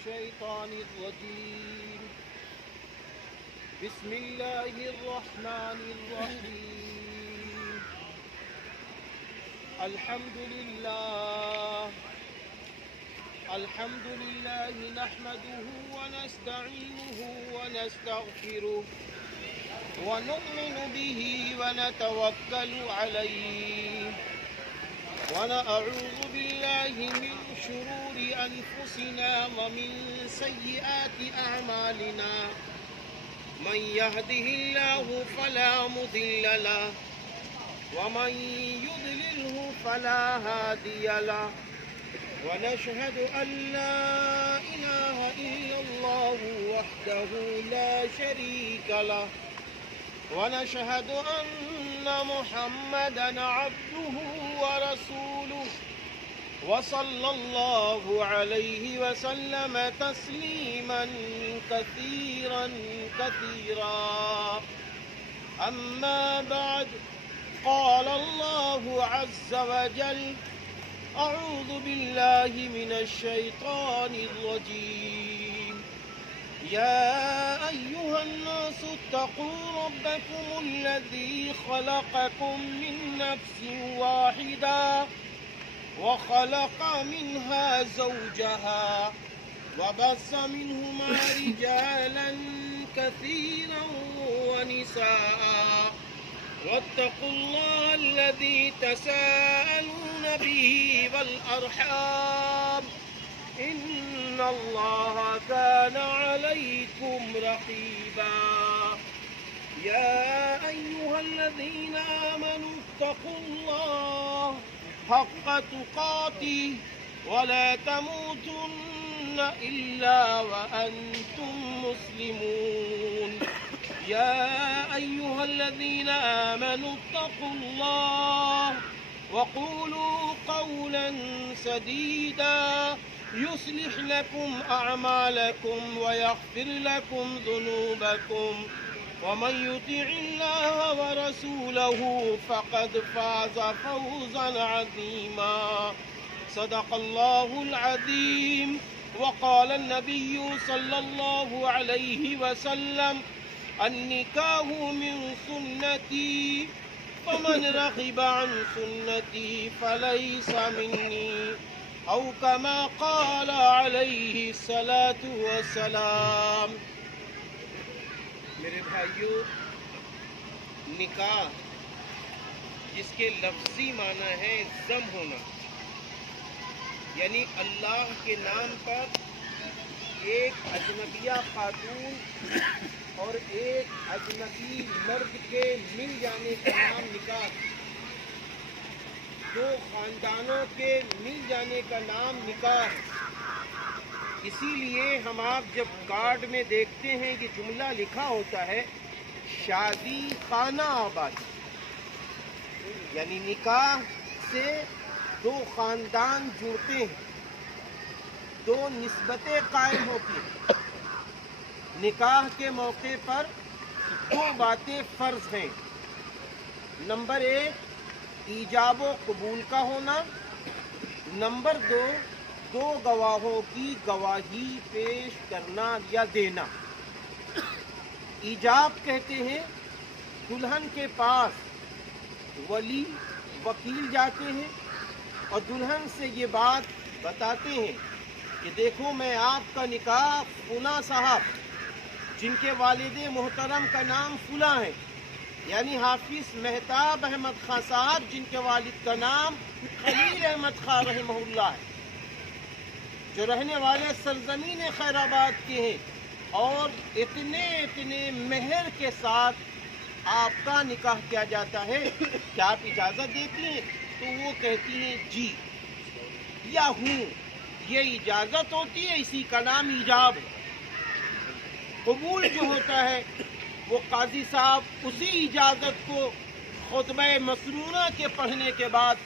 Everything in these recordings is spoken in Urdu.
الشيطان الرجيم. بسم الله الرحمن الرحيم. الحمد لله نحمده ونستعينه ونستغفره ونؤمن به ونتوكل عليه ونعوذ بالله من شرور أنفسنا ومن سيئات أعمالنا. من يهده الله فلا مضل له ومن يضلله فلا هادي له. ونشهد أن لا إله إلا الله وحده لا شريك له ونشهد أن محمدا عبده ورسوله وصلى الله عليه وسلم تسليما كثيرا كثيرا. أما بعد، قال الله عز وجل: أعوذ بالله من الشيطان الرجيم. يا أيها الناس اتقوا ربكم الذي خلقكم من نفس واحدة وخلق منها زوجها وبث منهما رجالا كثيرا ونساء. واتقوا الله الذي تساءلون به والأرحام إن الله كان عليكم رقيبا. يا أيها الذين آمنوا اتقوا الله حق تقاته ولا تموتن إلا وأنتم مسلمون. يا أيها الذين آمنوا اتقوا الله وقولوا قولا سديدا يصلح لكم أعمالكم ويغفر لكم ذنوبكم ومن يطع الله ورسوله فقد فاز فوزا عظيما. صدق الله العظيم. وقال النبي صلى الله عليه وسلم: النکاح من سنتی فمن رغب عن سنتی فلیس منی او کما قال علیہ الصلاۃ والسلام۔ میرے بھائیو، نکاح جس کے لفظی معنی ہے ضم ہونا، یعنی اللہ کے نام پر ایک اجنبیہ خاتون اور ایک اجنبی مرد کے مل جانے کا نام نکاح، دو خاندانوں کے مل جانے کا نام نکاح۔ اسی لیے ہم آپ جب کارڈ میں دیکھتے ہیں کہ جملہ لکھا ہوتا ہے شادی خانہ آبادی، یعنی نکاح سے دو خاندان جڑتے ہیں، دو نسبتیں قائم ہوتی ہیں۔ نکاح کے موقع پر دو باتیں فرض ہیں۔ نمبر 1 ایجاب و قبول کا ہونا، نمبر 2 دو گواہوں کی گواہی پیش کرنا یا دینا۔ ایجاب کہتے ہیں دلہن کے پاس ولی وکیل جاتے ہیں اور دلہن سے یہ بات بتاتے ہیں کہ دیکھو میں آپ کا نکاح فلاں صاحب جن کے والد محترم کا نام فلاں ہے، یعنی حافظ مہتاب احمد خان صاحب جن کے والد کا نام خلیل احمد خان رحمہ اللہ ہے، جو رہنے والے سرزمین خیر آباد کے ہیں، اور اتنے مہر کے ساتھ آپ کا نکاح کیا جاتا ہے، کیا آپ اجازت دیتی ہیں؟ تو وہ کہتی ہیں جی یا ہوں، یہ اجازت ہوتی ہے، اسی کا نام ایجاب ہے۔ قبول جو ہوتا ہے وہ قاضی صاحب اسی اجازت کو خطبہ مسنونہ کے پڑھنے کے بعد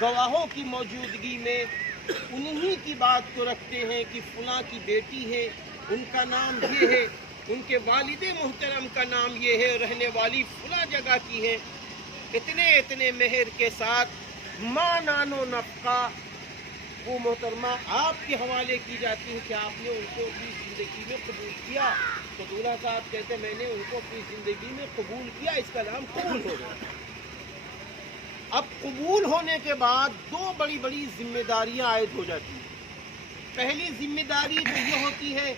گواہوں کی موجودگی میں انہی کی بات کو رکھتے ہیں کہ فلاں کی بیٹی ہے، ان کا نام یہ ہے، ان کے والد محترم کا نام یہ ہے، رہنے والی فلاں جگہ کی ہے۔ اتنے مہر کے ساتھ ماں نان و نفقہ وہ محترمہ آپ کے حوالے کی جاتی ہے کہ آپ نے ان کو اپنی زندگی میں قبول کیا، تو دولہا صاحب کہتے ہیں میں نے ان کو اپنی زندگی میں قبول کیا، اس کا نام قبول ہو گیا۔ اب قبول ہونے کے بعد دو بڑی بڑی ذمہ داریاں عائد ہو جاتی ہیں۔ پہلی ذمہ داری تو یہ ہوتی ہے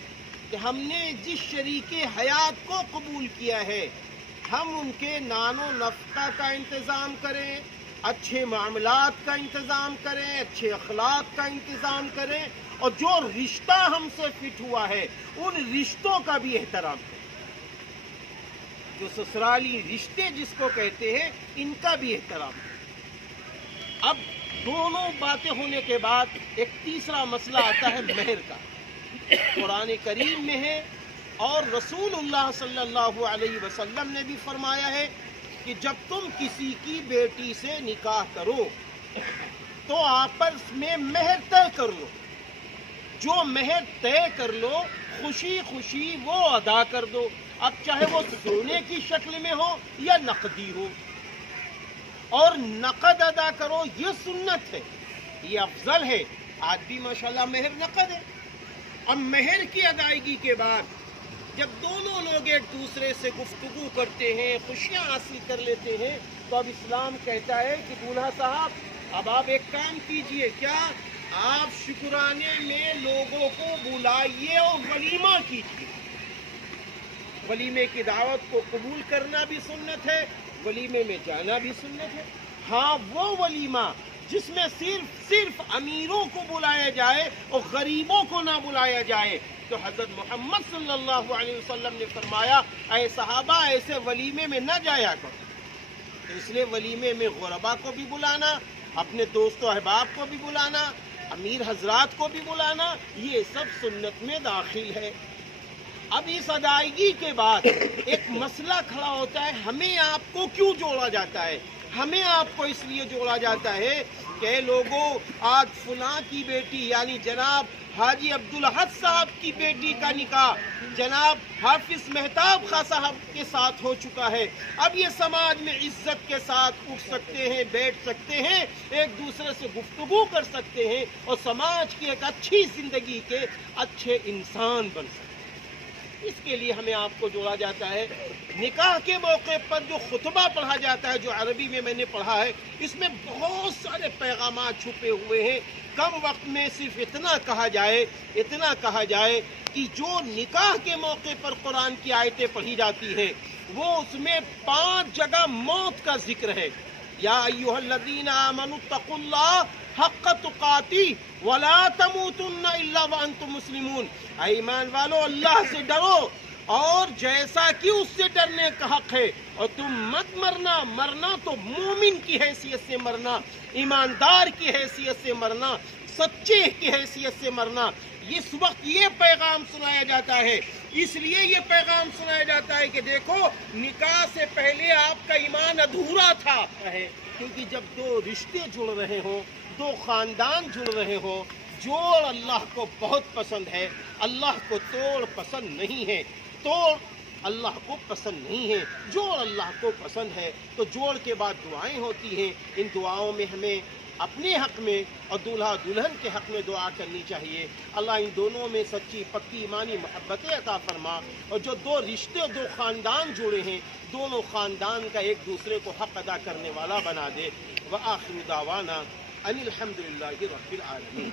کہ ہم نے جس شریک حیات کو قبول کیا ہے ہم ان کے نان و نفقہ کا انتظام کریں، اچھے معاملات کا انتظام کریں، اچھے اخلاق کا انتظام کریں، اور جو رشتہ ہم سے فٹ ہوا ہے ان رشتوں کا بھی احترام کریں۔ جو سسرالی رشتے جس کو کہتے ہیں ان کا بھی احترام کریں۔ اب دونوں باتیں ہونے کے بعد ایک تیسرا مسئلہ آتا ہے مہر کا۔ قرآن کریم میں ہے اور رسول اللہ صلی اللہ علیہ وسلم نے بھی فرمایا ہے کہ جب تم کسی کی بیٹی سے نکاح کرو تو آپس میں مہر طے کر لو، جو مہر طے کر لو خوشی خوشی وہ ادا کر دو، اب چاہے وہ سونے کی شکل میں ہو یا نقدی ہو، اور نقد ادا کرو، یہ سنت ہے، یہ افضل ہے۔ آج بھی ماشاءاللہ مہر نقد ہے۔ اب مہر کی ادائیگی کے بعد جب دونوں لوگ ایک دوسرے سے گفتگو کرتے ہیں، خوشیاں حاصل کر لیتے ہیں، تو اب اسلام کہتا ہے کہ دولہا صاحب اب آپ ایک کام کیجئے، کیا آپ شکرانے میں لوگوں کو بلائیے اور ولیمہ کیجئے۔ ولیمے کی دعوت کو قبول کرنا بھی سنت ہے، ولیمے میں جانا بھی سنت ہے۔ ہاں وہ ولیمہ جس میں صرف امیروں کو بلایا جائے اور غریبوں کو نہ بلایا جائے، تو حضرت محمد صلی اللہ علیہ وسلم نے فرمایا اے صحابہ ایسے ولیمے میں نہ جایا کرو۔ تو اس لیے ولیمے میں غربا کو بھی بلانا، اپنے دوست و احباب کو بھی بلانا، امیر حضرات کو بھی بلانا، یہ سب سنت میں داخل ہے۔ اب اس ادائیگی کے بعد ایک مسئلہ کھڑا ہوتا ہے، ہمیں آپ کو کیوں جوڑا جاتا ہے؟ ہمیں آپ کو اس لیے جوڑا جاتا ہے کہ لوگوں آج فلاں کی بیٹی یعنی جناب حاجی عبدالحد صاحب کی بیٹی کا نکاح جناب حافظ مہتاب خاں صاحب کے ساتھ ہو چکا ہے۔ اب یہ سماج میں عزت کے ساتھ اٹھ سکتے ہیں، بیٹھ سکتے ہیں، ایک دوسرے سے گفتگو کر سکتے ہیں اور سماج کی ایک اچھی زندگی کے اچھے انسان بن سکتے ہیں۔ اس کے لیے ہمیں آپ کو جوڑا جاتا ہے۔ نکاح کے موقع پر جو خطبہ پڑھا جاتا ہے، جو عربی میں نے پڑھا ہے، اس میں بہت سارے پیغامات چھپے ہوئے ہیں۔ کم وقت میں صرف اتنا کہا جائے کہ جو نکاح کے موقع پر قرآن کی آیتیں پڑھی جاتی ہیں وہ اس میں 5 جگہ موت کا ذکر ہے۔ یا ایھا الذین آمنوا اتقوا اللہ حق تقاتی ولا تموتن الا وانتم مسلمون، اے ایمان والو اللہ سے ڈرو اور جیسا کہ اس سے ڈرنے کا حق ہے، اور تم مت مرنا تو مومن کی حیثیت سے مرنا، ایماندار کی حیثیت سے مرنا، سچے کی حیثیت سے مرنا۔ اس وقت یہ پیغام سنایا جاتا ہے، اس لیے یہ پیغام سنایا جاتا ہے کہ دیکھو نکاح سے پہلے آپ کا ایمان ادھورا تھا، کیونکہ جب دو رشتے جڑ رہے ہوں، دو خاندان جڑ رہے ہوں، جوڑ اللہ کو بہت پسند ہے، اللہ کو توڑ پسند نہیں ہے، توڑ اللہ کو پسند نہیں ہے، جوڑ اللہ کو پسند ہے۔ تو جوڑ کے بعد دعائیں ہوتی ہیں، ان دعاؤں میں ہمیں اپنے حق میں اور دولہا دلہن کے حق میں دعا کرنی چاہیے۔ اللہ ان دونوں میں سچی پکی ایمانی محبتیں عطا فرما، اور جو دو رشتے دو خاندان جوڑے ہیں دونوں خاندان کا ایک دوسرے کو حق ادا کرنے والا بنا دے۔ وآخر دعوانا ان الحمد للہ رب العالمین۔